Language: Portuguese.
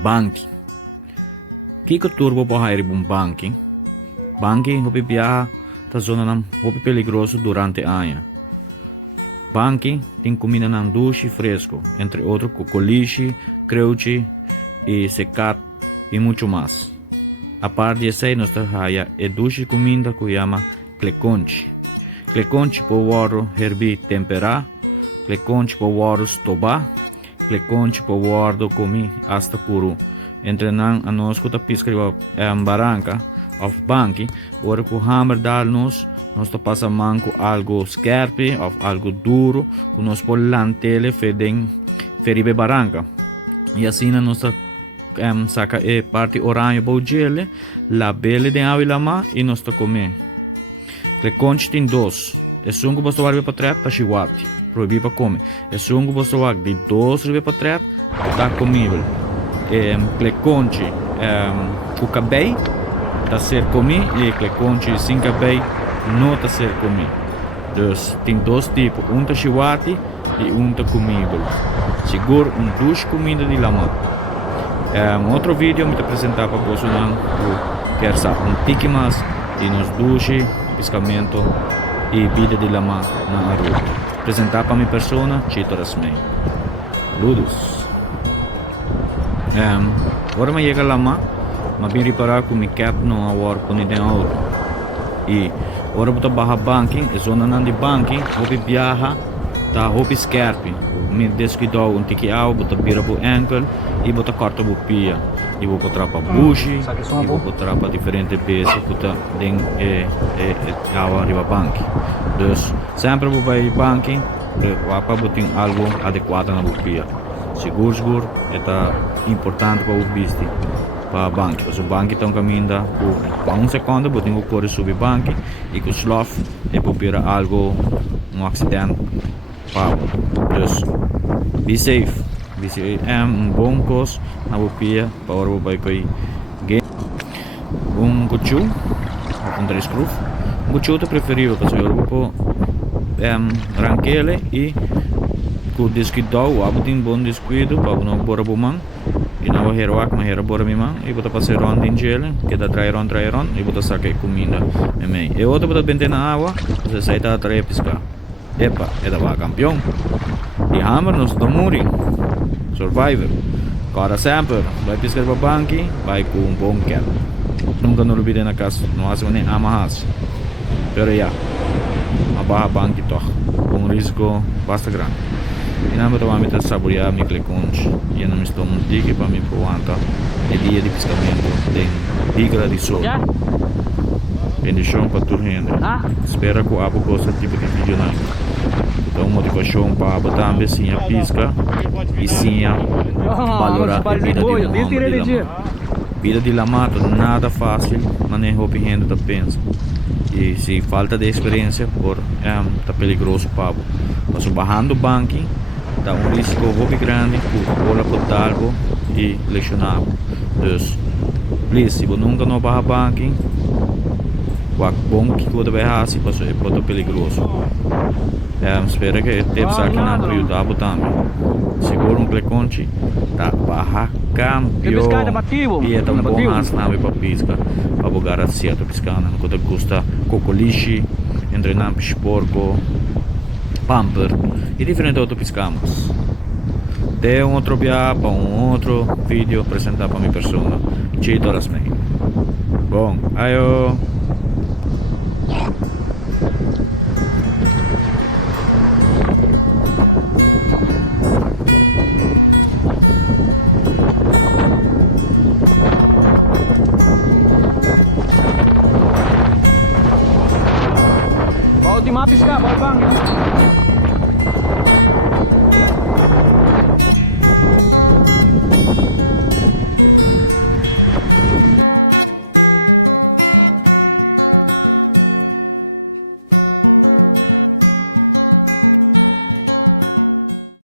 Banking. Kiko turbo po hairi bum banking. Banking hopi viaja ta zona nam hopi peligroso durante año. Banking tem comida nam doce fresco, entre outros cocoliche, creuchi e secat e muito mais. A parte disso aí nossa raia é doce comida que chama cleconche. Cleconche po waro herbi temperar, cleconche po waro stobar, cleconche po waro comi hasta puro. Entre nan a nós que tá piscando barranca of banki, ora que o hammer dá nós tá passa manco algo scherpe of algo duro, que nós por lantele feribe barranca. E assim nós tá saca e parte oranho po gele, la belle de avila ma e nós tá comer. Le conch tem dois. É sungo basta varbe para trás, tá chiwati. Proibir para comer. É sungo basta varbe de dois varbe para trás, tá comível. Le conch o cabei tá ser comi e le conch sem cabei não tá ser comi. Dus tem dois tipos, tá chiwati e tá comível. Seguro duas comidas de lama. Outro vídeo me apresentar para você não quer saber tique mais de nos duche pescamento e vida de lama na rua. Apresentar para minha persona, Chito Rasmei. Saludos. Agora me chega lama, mas bem reparar que o cat não agora põe dentro outro. E agora botar barra banking, é zona não de banking, hopi viaja, tá hopi scarpe. Me descuidou tique ao, botar bira pro ankle e botar corta pro pia. E vou botar para bushi, e vou botar para diferentes peças, botar dentro água arriba banking. Dus sempre vou para banking, para botar algo adequado na pia. Seguro é importante para o bisti para banco. O banco está caminhando por segundo, botem o corre subir banco e com slof é para algo acidente. Dus be safe. É bom coisa na pia para o vai coi cuchu com 3 screw. Cuchu é preferível para o grupo ranquele e ku descuidou, o abo tem bom descuido para não bora bumang. E não vai heroak, mas hero bora mimang. E bota passar ron em gelo, que dá dry ron e bota sacar comida. E outro bota bente na água, você sai da trai pescar. Epa, é da vai campeão. E hammer nos do muri. Survivor. Cara sempre, vai pescar para banki, vai com bom cat. Nunca não olvide na casa, não hace nem amarras. Pero ya, a barra banki toch, com risco bastante grande. E não vou me saborear meu cleconche. E não me estou muito dique para me provar o dia de pescamento de bigra de sol. Bendição para todo mundo. Espero que o abo goste tipo de vídeo não. Então motivação para abo também sim a pesca e sim a valorar a vida de um homem de lama. Vida de lama nada fácil, mas nem roupa renda da pensa. E se falta de experiência por tá perigoso para abo. Mas barrando banking dá risco muito grande por bola por talbo e lesionar. Dus, please, se você nunca não barra banking, o bom que você vai fazer é muito perigoso. Espero que o tempo aqui não ajudar também. Seguro cleconche, tá barra campeão e é tão bom as naves para pesca, para bugar a certa pescana. Quando custa cocoliche, entrenando porco, pamper e diferentes outros pescamos. Tem outro viagem para outro vídeo apresentar para minha persona, Chito Rasmei. Bom, ayo. Mau pisca, bawal bang.